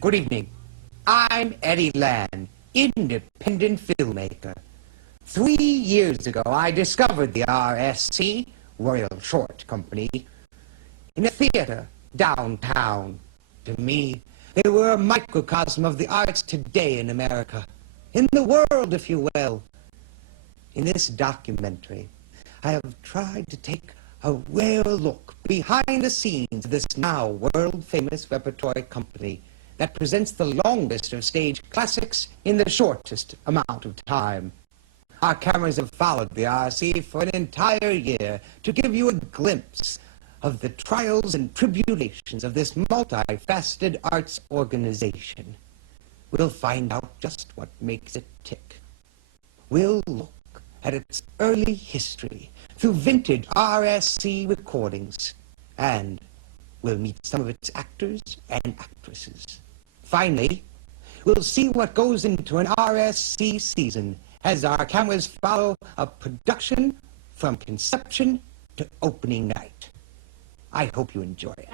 Good evening. I'm Eddie Land, independent filmmaker. 3 years ago, I discovered the RSC, Royal Short Company, in a theater downtown. To me, they were a microcosm of the arts today in America, in the world, if you will. In this documentary, I have tried to take a rare look behind the scenes of this now world-famous repertory company that presents the longest of stage classics in the shortest amount of time. Our cameras have followed the RC for an entire year to give you a glimpse of the trials and tribulations of this multifaceted arts organization. We'll find out just what makes it tick. We'll look at its early history through vintage RSC recordings, and we'll meet some of its actors and actresses. Finally, we'll see what goes into an RSC season as our cameras follow a production from conception to opening night. I hope you enjoy it.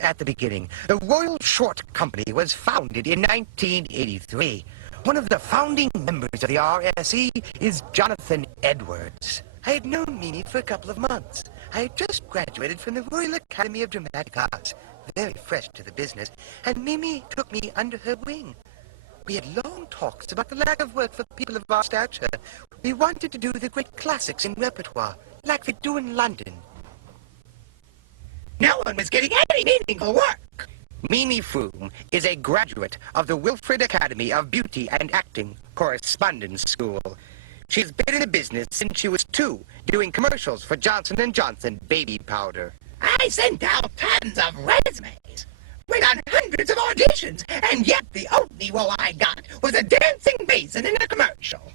At the beginning, the Royal Short Company was founded in 1983. One of the founding members of the RSE is Jonathan Edwards. I had known Mimi for a couple of months. I had just graduated from the Royal Academy of Dramatic Arts, very fresh to the business, and Mimi took me under her wing. We had long talks about the lack of work for people of our stature. We wanted to do the great classics in repertoire, like they do in London. No one was getting any meaningful work. Mimi Froome is a graduate of the Wilfrid Academy of Beauty and Acting Correspondence School. She's been in the business since she was 2, doing commercials for Johnson & Johnson baby powder. I sent out tons of resumes, went on hundreds of auditions, and yet the only role I got was a dancing basin in a commercial.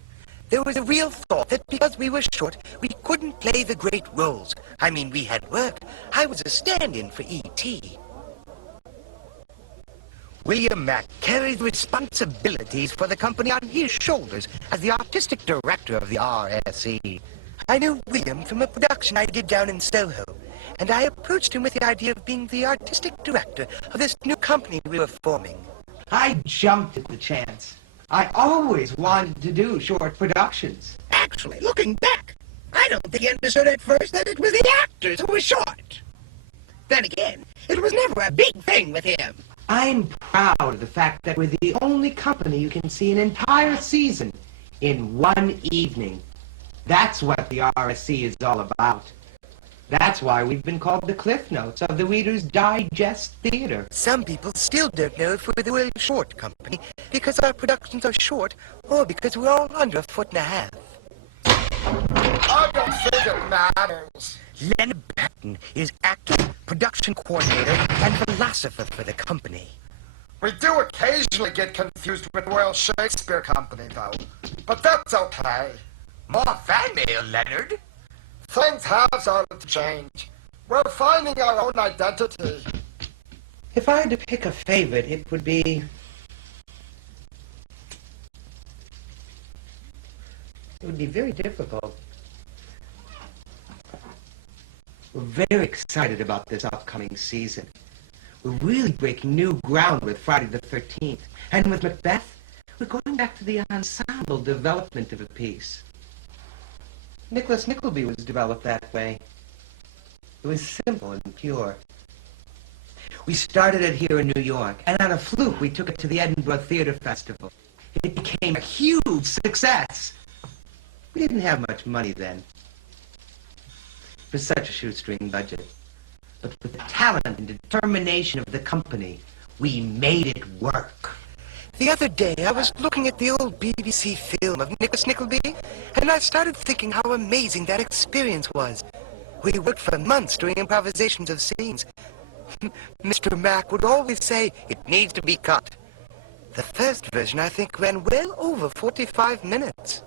There was a real thought that because we were short, we couldn't play the great roles. I mean, we had work. I was a stand-in for E.T. William Mack carried responsibilities for the company on his shoulders as the artistic director of the RSE. I knew William from a production I did down in Soho, and I approached him with the idea of being the artistic director of this new company we were forming. I jumped at the chance. I always wanted to do short productions. Actually, looking back, I don't think he understood at first that it was the actors who were short. Then again, it was never a big thing with him. I'm proud of the fact that we're the only company you can see an entire season in one evening. That's what the RSC is all about. That's why we've been called the Cliff Notes of the Reader's Digest Theater. Some people still don't know if we're the Royal Short Company because our productions are short or because we're all under a foot and a half. I don't think it matters. Leonard Patton is actor, production coordinator, and philosopher for the company. We do occasionally get confused with Royal Shakespeare Company, though. But that's okay. More fan mail, Leonard. Things have started to change. We're finding our own identity. If I had to pick a favorite, it would be It would be very difficult. We're very excited about this upcoming season. We're really breaking new ground with Friday the 13th. And with Macbeth, we're going back to the ensemble development of a piece. Nickolas Nickelby was developed that way. It was simple and pure. We started it here in New York, and on a fluke we took it to the Edinburgh Theatre Festival. It became a huge success. We didn't have much money then for such a shoestring budget. But with the talent and determination of the company, we made it work. The other day, I was looking at the old BBC film of Nickolas Nickelby, and I started thinking how amazing that experience was. We worked for months doing improvisations of scenes. Mr. Mack would always say, it needs to be cut. The first version, I think, ran well over 45 minutes.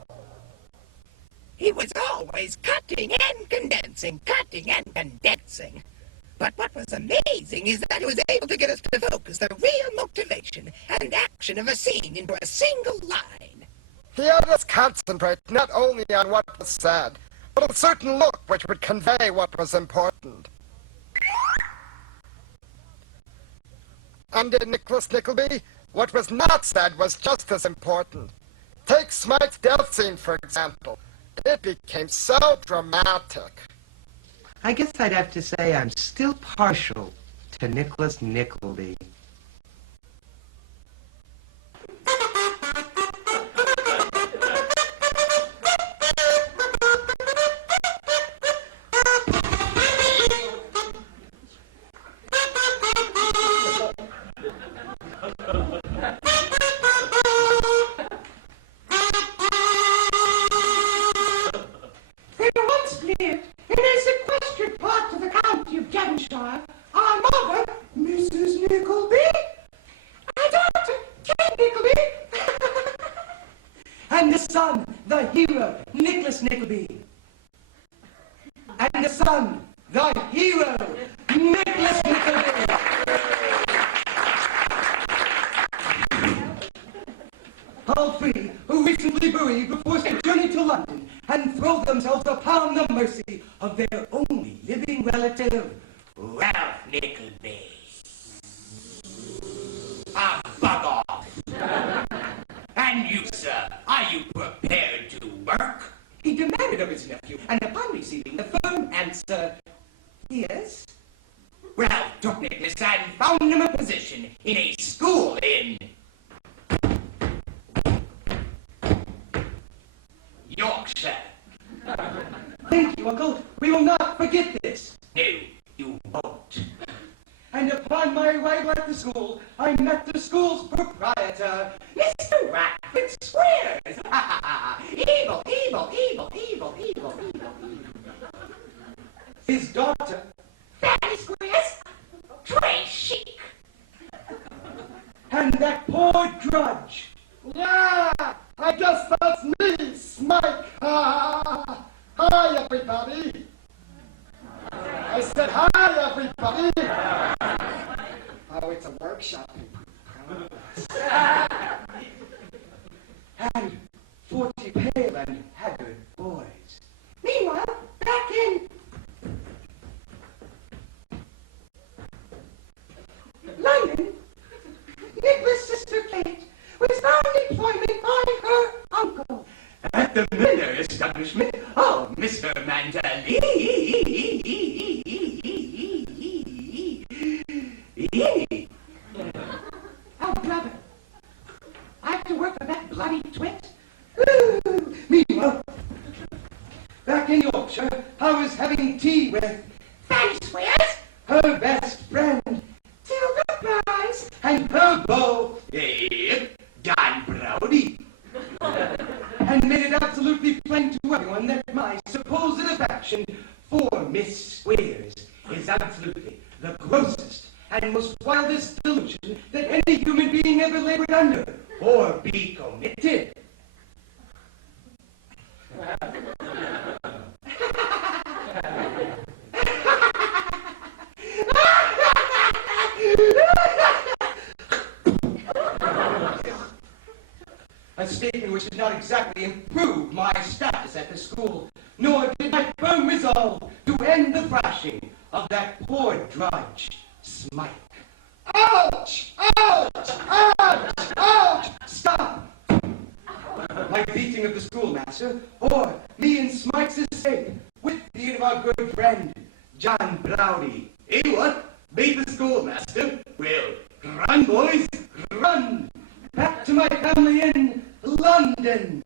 He was always cutting and condensing, cutting and condensing. But what was amazing is that he was able to get us to focus the real motivation and action of a scene into a single line. He had us concentrate not only on what was said, but a certain look which would convey what was important. And in Nickolas Nickelby, what was not said was just as important. Take Smite's death scene, for example. It became so dramatic. I guess I'd have to say I'm still partial to Nickolas Nickelby. And the son, the hero, Nickolas Nickelby. And the son, the hero, Nickolas Nickelby. All three, who recently bereaved, were forced to journey to London and throw themselves upon the mercy of their only living relative, Ralph Nickleby. Ah, bug off. And you, sir, are you prepared to work? He demanded of his nephew, and upon receiving the firm answer, yes, Ralph took Nicholas and found him a position in a school in Yorkshire. Thank you, Uncle. We will not forget this. No, you won't. And upon my arrival at the school, I met the school's proprietor, Mr. Ratford Squares. Evil, evil, evil, evil, evil, evil. his daughter, Fanny Squares, Trey Chic. and that poor drudge. Yeah, I guess that's me, Smike. Hi, everybody. I said hi, everybody. Oh, it's a workshop. And 40 pale and haggard boys. Meanwhile, back in London, Nicholas' sister Kate was found employment by her uncle At the Miller establishment of Mr. Mantalini. Oh, brother, I have to work for that bloody twit. Ooh. Meanwhile, back in Yorkshire, I was having tea with Fanny Squares, her best friend, Tilda Price, and her beau, Don Brody. and made it absolutely plain to everyone that my supposed affection for Miss Squares is absolutely the grossest and most wildest delusion that any human being ever labored under or be committed. A statement which which did not exactly improve my status at the school, nor did my firm resolve to end the thrashing of that poor drudge, Smike. Ouch! Ouch! Ouch! Ouch! Stop! My beating of the schoolmaster, or me and Smike's escape, with the aid of our good friend, John Browdy. Eh, what? Beat the schoolmaster? Well, run, boys, run! Back to my family in London.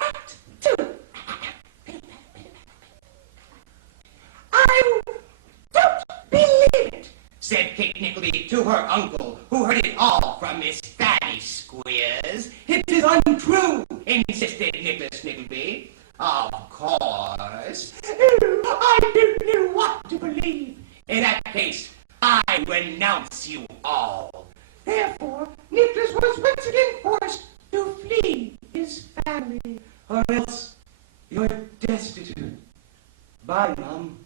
Act two. I don't believe it, said Kate Nickleby to her uncle, who heard it all from Miss Fanny Squeers. It is untrue, Insisted Nickolas Nickelby. Of course. I don't know what to believe. In that case, I renounce you all. Therefore, Nicholas was once again forced to flee his family. or else you're destitute. Bye, Mom.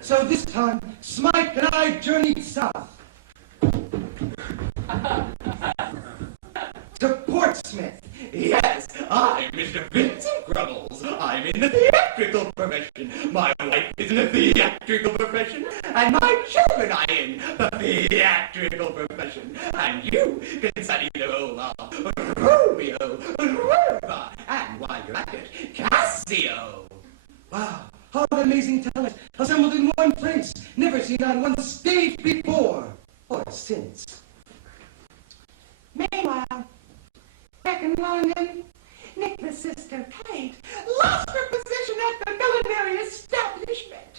So this time, Smike and I journeyed south to Portsmouth. Yes, I'm Mr. Vincent Grumbles. I'm in the theatrical profession. My wife is in the theatrical profession. And my children are in the theatrical profession. And you can study the role of Romeo, Rover, and while you're at it, Cassio. Wow, how amazing talent assembled in one place, never seen on one stage before or since. Meanwhile, back in London, Nicholas' sister Kate lost her position at the millinery establishment.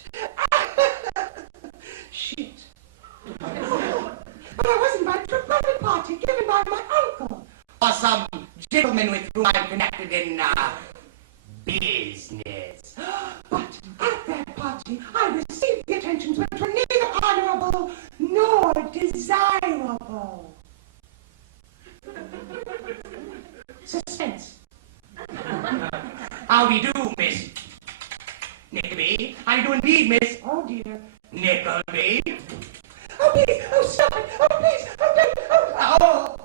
Shit. But I was invited to a private party given by my uncle. Or some gentleman with whom I'm connected in, business. But at that party, I received the attentions which were neither honorable nor desirable. Suspense. How do you do, Miss Nickleby? How do you do indeed, Miss Oh dear. Nickleby? Oh please! Oh stop it! Oh please! Oh please! Oh!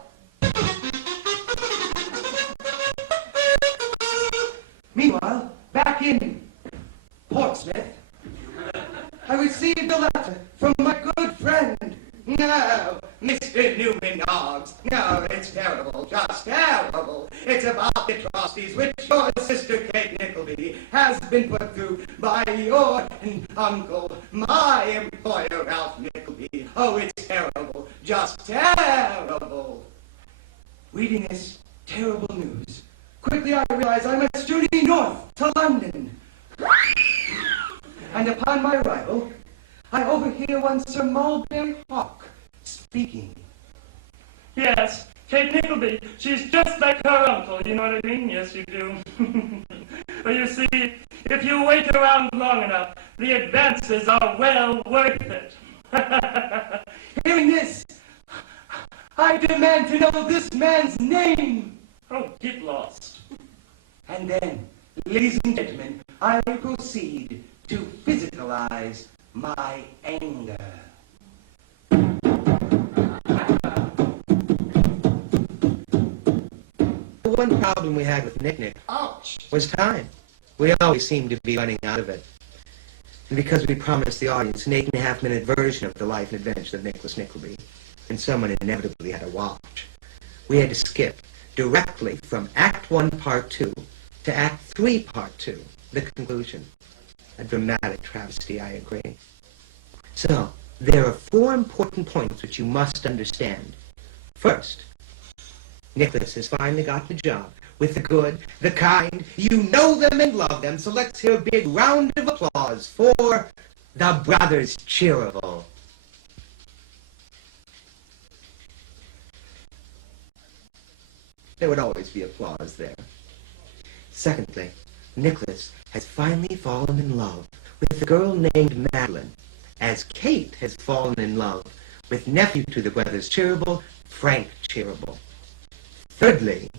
Meanwhile, back in Portsmouth, I received a letter from my good friend. No, Mr. Newman Noggs. No, it's terrible, just terrible. It's about the atrocities which your sister Kate Nickleby has been put through by your uncle, my employer, Ralph Nickleby. Oh, it's terrible, just terrible. Reading this terrible news, quickly I realize I must journey north to London. And upon my arrival, I overhear one Sir Mulberry Hawk speaking. Yes, Kate Nickleby. She's just like her uncle, you know what I mean? Yes, you do. But you see, if you wait around long enough, the advances are well worth it. Hearing this, I demand to know this man's name. Oh, get lost. And then, ladies and gentlemen, I proceed to physicalize my anger. The one problem we had with Nick Ouch! was time. We always seemed to be running out of it. And because we promised the audience an 8.5-minute version of the life and adventures of Nickolas Nickelby, and someone inevitably had to watch, we had to skip directly from Act 1, Part 2 to Act 3, Part 2, the conclusion. A dramatic travesty, I agree. So, there are 4 important points which you must understand. First, Nicholas has finally got the job with the good, the kind. You know them and love them, so let's hear a big round of applause for the Brothers Cheerable. There would always be applause there. Secondly, Nicholas has finally fallen in love with a girl named Madeline, as Kate has fallen in love with nephew to the Brothers Cheerable, Frank Cheerable. Thirdly,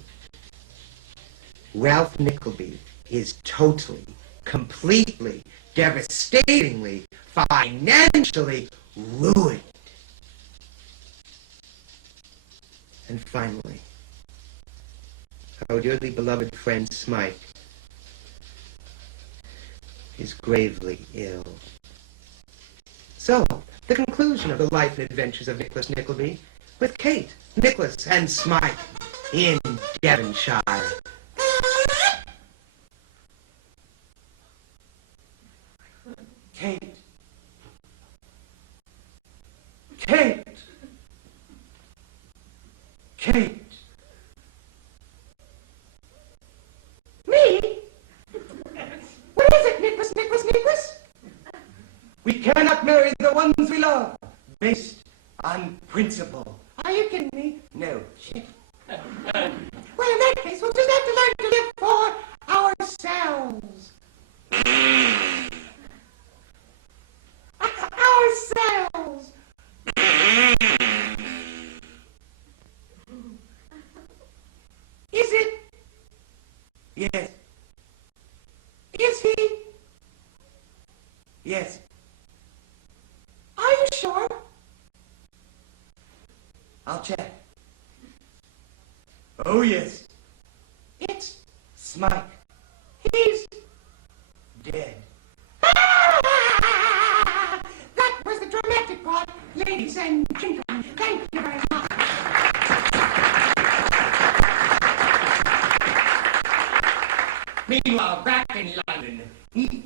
Ralph Nickleby is totally, completely, devastatingly, financially ruined. And finally, our dearly beloved friend Smike is gravely ill. So, the conclusion of the life and adventures of Nickolas Nickelby, with Kate, Nickolas, and Smike in Devonshire. Kate. Kate. Kate. Me? What is it, Nickolas? We cannot marry the ones we love, based on principle. Are you kidding me? No. Well, in that case, we'll just have to learn to live for ourselves. Ourselves. Is it? Yes. Is he? Yes. Are you sure? I'll check. Oh, yes. It's Smike. he's Dead. that was the dramatic part, ladies and gentlemen. Thank you very much. Meanwhile, back in London,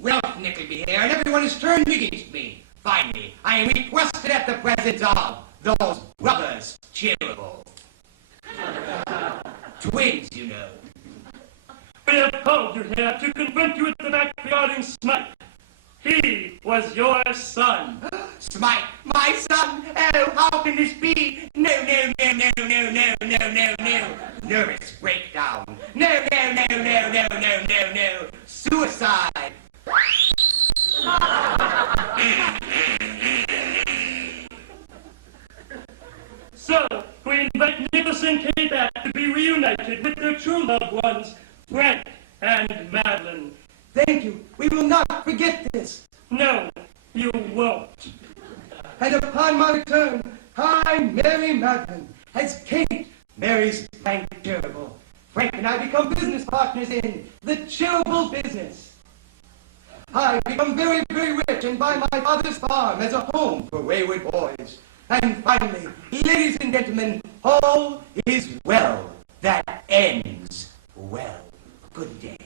Ralph Nickleby here, and everyone is turned against me. Finally, I am requested at the presence of those brothers Cheerable. Twins, you know. We have called you here to confront you with the fact regarding Smike. He was your son. Smike, my son? Oh, how can this be? No. Nervous breakdown. No. Suicide. So, we invite Nickolas and Kate back to be reunited with their true loved ones, Frank and Madeline. Thank you. We will not forget this. No, you won't. And upon my return, I marry Madeline, as Kate marries Frank Cheerable. Frank and I become business partners in the Cheerable business. I become very, very rich and buy my father's farm as a home for wayward boys. And finally, ladies and gentlemen, all is well that ends well. Good day.